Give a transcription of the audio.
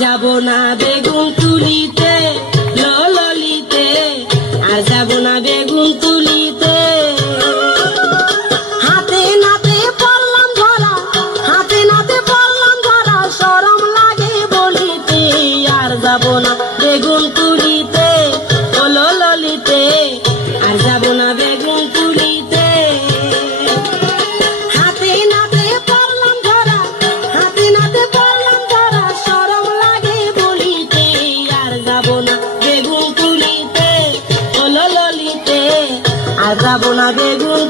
যাব না বেগুন তুলিতে ললিতে আর যাব না বেগুন তুলি রাবণ বেগুন